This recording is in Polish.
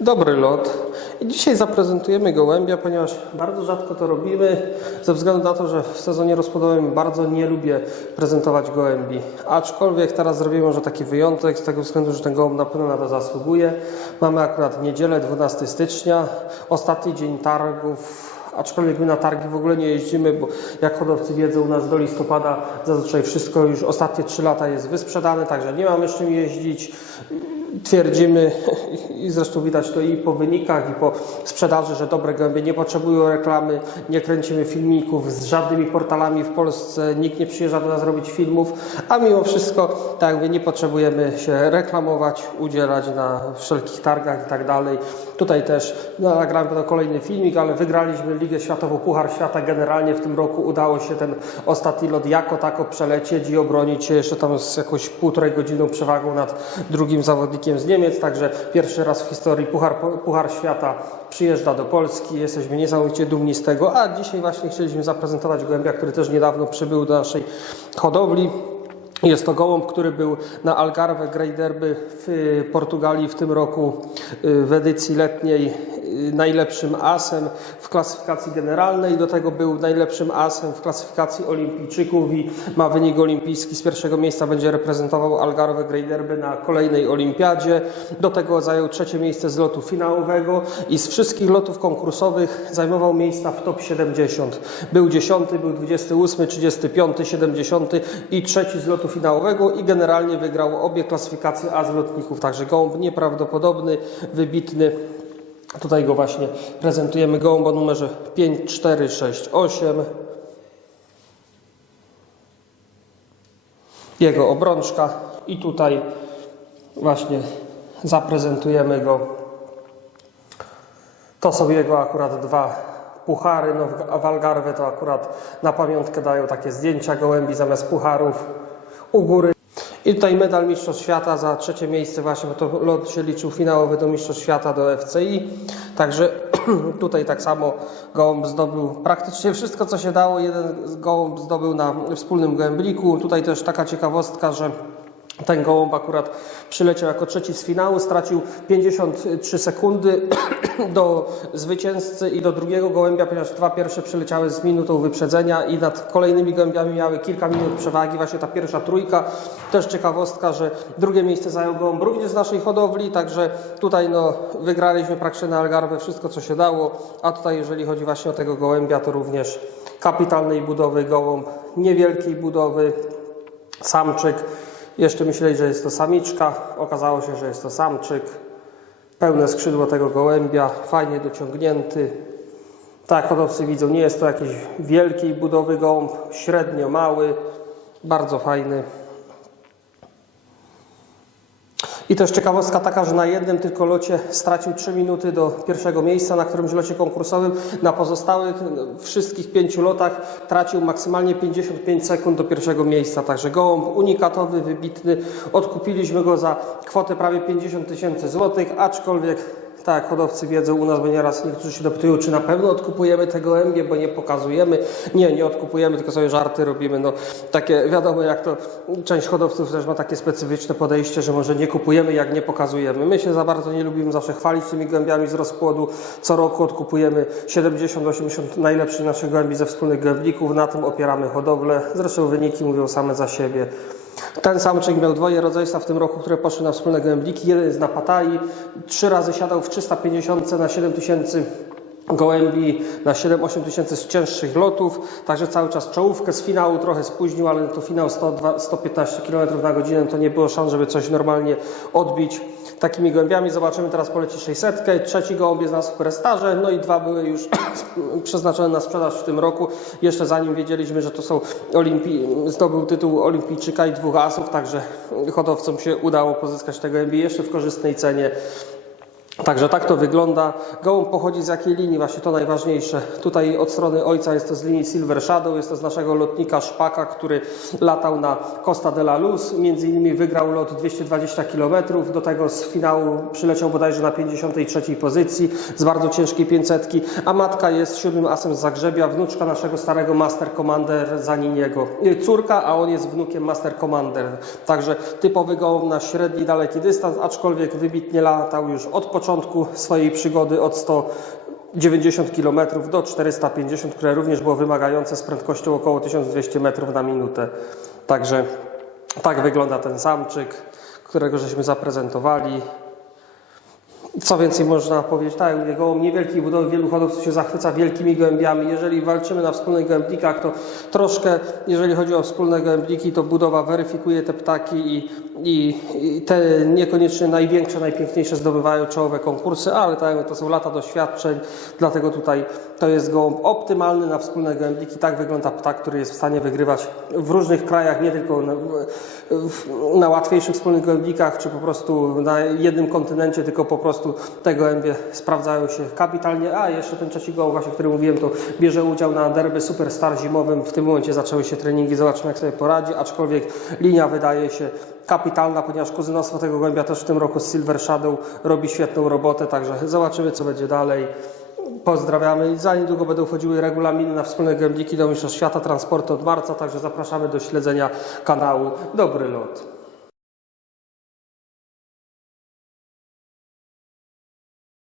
Dobry lot. I dzisiaj zaprezentujemy gołębia, ponieważ bardzo rzadko to robimy, ze względu na to, że w sezonie rozpłodowym bardzo nie lubię prezentować gołębi. Aczkolwiek teraz zrobimy może taki wyjątek, z tego względu, że ten gołąb na pewno na to zasługuje. Mamy akurat niedzielę, 12 stycznia, ostatni dzień targów Aczkolwiek my na targi w ogóle nie jeździmy, bo jak hodowcy wiedzą, u nas do listopada zazwyczaj wszystko już ostatnie 3 lata jest wysprzedane, także nie mamy z czym jeździć. Twierdzimy i zresztą widać to i po wynikach, i po sprzedaży, że dobre gęby nie potrzebują reklamy, nie kręcimy filmików z żadnymi portalami w Polsce, nikt nie przyjeżdża do nas robić filmów, a mimo wszystko, tak jak mówię, nie potrzebujemy się reklamować, udzielać na wszelkich targach i tak dalej. Tutaj też no, nagrałem kolejny filmik, ale wygraliśmy Ligę Światową, Puchar Świata. Generalnie w tym roku udało się ten ostatni lot jako tako przelecieć i obronić się jeszcze tam z jakąś półtorej godziną przewagą nad drugim zawodnikiem z Niemiec. Także pierwszy raz w historii Puchar, Puchar Świata przyjeżdża do Polski. Jesteśmy niesamowicie dumni z tego. A dzisiaj właśnie chcieliśmy zaprezentować gołębia, który też niedawno przybył do naszej hodowli. Jest to gołąb, który był na Algarve Grey Derby w y, Portugalii w tym roku y, w edycji letniej najlepszym asem w klasyfikacji generalnej. Do tego był najlepszym asem w klasyfikacji olimpijczyków i ma wynik olimpijski. Z pierwszego miejsca będzie reprezentował Algarve Grey Derby na kolejnej olimpiadzie. Do tego zajął trzecie miejsce z lotu finałowego i z wszystkich lotów konkursowych zajmował miejsca w top 70. Był 10, był 28, 35, 70 i trzeci z lotu finałowego i generalnie wygrał obie klasyfikacje A z lotników. Także gołąb nieprawdopodobny, wybitny. Tutaj go właśnie prezentujemy. Gołąb o numerze 5468. Jego obrączka i tutaj właśnie zaprezentujemy go. To są jego akurat dwa puchary. No, w- w Algarve to akurat na pamiątkę dają takie zdjęcia gołębi zamiast pucharów u góry. I tutaj medal Mistrzostw Świata za trzecie miejsce właśnie, bo to lot się liczył finałowy do Mistrzostw Świata do FCI. Także tutaj tak samo gołąb zdobył praktycznie wszystko, co się dało. Jeden gołąb zdobył na wspólnym gołębliku. Tutaj też taka ciekawostka, że ten gołąb akurat przyleciał jako trzeci z finału, stracił 53 sekundy do zwycięzcy i do drugiego gołębia, ponieważ dwa pierwsze przyleciały z minutą wyprzedzenia i nad kolejnymi gołębiami miały kilka minut przewagi. Właśnie ta pierwsza trójka. Też ciekawostka, że drugie miejsce zajął gołąb również z naszej hodowli, także tutaj no, wygraliśmy praktycznie na Algarve wszystko, co się dało. A tutaj, jeżeli chodzi właśnie o tego gołębia, to również kapitalnej budowy gołąb, niewielkiej budowy, samczyk. Jeszcze myśleli, że jest to samiczka. Okazało się, że jest to samczyk. Pełne skrzydło tego gołębia, fajnie dociągnięty. Tak, jak hodowcy widzą, nie jest to jakiejś wielkiej budowy gołąb, średnio mały, bardzo fajny. I też ciekawostka taka, że na jednym tylko locie stracił 3 minuty do pierwszego miejsca na którymś locie konkursowym. Na pozostałych no, wszystkich pięciu lotach tracił maksymalnie 55 sekund do pierwszego miejsca. Także gołąb unikatowy, wybitny. Odkupiliśmy go za kwotę prawie 50 tysięcy złotych, aczkolwiek tak, hodowcy wiedzą, u nas bo nieraz niektórzy się dopytują, czy na pewno odkupujemy te gołębie, bo nie pokazujemy. Nie, nie odkupujemy, tylko sobie żarty robimy. No, takie wiadomo, jak to część hodowców też ma takie specyficzne podejście, że może nie kupujemy, jak nie pokazujemy. My się za bardzo nie lubimy zawsze chwalić tymi gołębiami z rozpłodu. Co roku odkupujemy 70-80 najlepszych naszych gołębi ze wspólnych gołębników. Na tym opieramy hodowlę. Zresztą wyniki mówią same za siebie. Ten samczyk miał dwoje rodzeństwa w tym roku, które poszły na wspólne gołębniki. Jeden jest na Patai, trzy razy siadał w 350 na 7000 gołębi, na 7-8 tysięcy z cięższych lotów. Także cały czas czołówkę z finału trochę spóźnił, ale to finał 102, 115 km na godzinę to nie było szans, żeby coś normalnie odbić. Takimi gołębiami zobaczymy teraz poleci 600. Trzeci gołąb jest na superstarze, no i dwa były już przeznaczone na sprzedaż w tym roku. Jeszcze zanim wiedzieliśmy, że to są Olimpi... zdobył tytuł olimpijczyka i dwóch asów, także hodowcom się udało pozyskać te gołębie jeszcze w korzystnej cenie. Także tak to wygląda. Gołąb pochodzi z jakiej linii? Właśnie to najważniejsze. Tutaj od strony ojca jest to z linii Silver Shadow, jest to z naszego lotnika Szpaka, który latał na Costa de la Luz. Między innymi wygrał lot 220 km. Do tego z finału przyleciał bodajże na 53 pozycji z bardzo ciężkiej 500. A matka jest siódmym asem z Zagrzebia, wnuczka naszego starego Master Commander Zaniniego. Nie, Córka, a on jest wnukiem Master Commander. Także typowy gołąb na średni, daleki dystans, aczkolwiek wybitnie latał już od początku początku swojej przygody od 190 km do 450, które również było wymagające z prędkością około 1200 metrów na minutę. Także tak wygląda ten samczyk, którego żeśmy zaprezentowali. Co więcej można powiedzieć, tak jak mówię, niewielkiej budowy, wielu hodowców się zachwyca wielkimi gołębiami. Jeżeli walczymy na wspólnych gołębnikach, to troszkę, jeżeli chodzi o wspólne gołębniki, to budowa weryfikuje te ptaki i, i, i te niekoniecznie największe, najpiękniejsze zdobywają czołowe konkursy, ale tak to są lata doświadczeń, dlatego tutaj to jest gołąb optymalny na wspólne gołębniki. Tak wygląda ptak, który jest w stanie wygrywać w różnych krajach, nie tylko na, na łatwiejszych wspólnych gołębnikach, czy po prostu na jednym kontynencie, tylko po prostu te gołębie sprawdzają się kapitalnie. A jeszcze ten trzeci gołąb, właśnie, o którym mówiłem, to bierze udział na derby Superstar zimowym. W tym momencie zaczęły się treningi, zobaczymy jak sobie poradzi, aczkolwiek linia wydaje się kapitalna, ponieważ kuzynostwo tego gołębia też w tym roku z Silver Shadow robi świetną robotę, także zobaczymy co będzie dalej. Pozdrawiamy. Za niedługo będą wchodziły regulaminy na wspólne gębniki do Mistrzostw Świata Transportu od marca, także zapraszamy do śledzenia kanału. Dobry lot.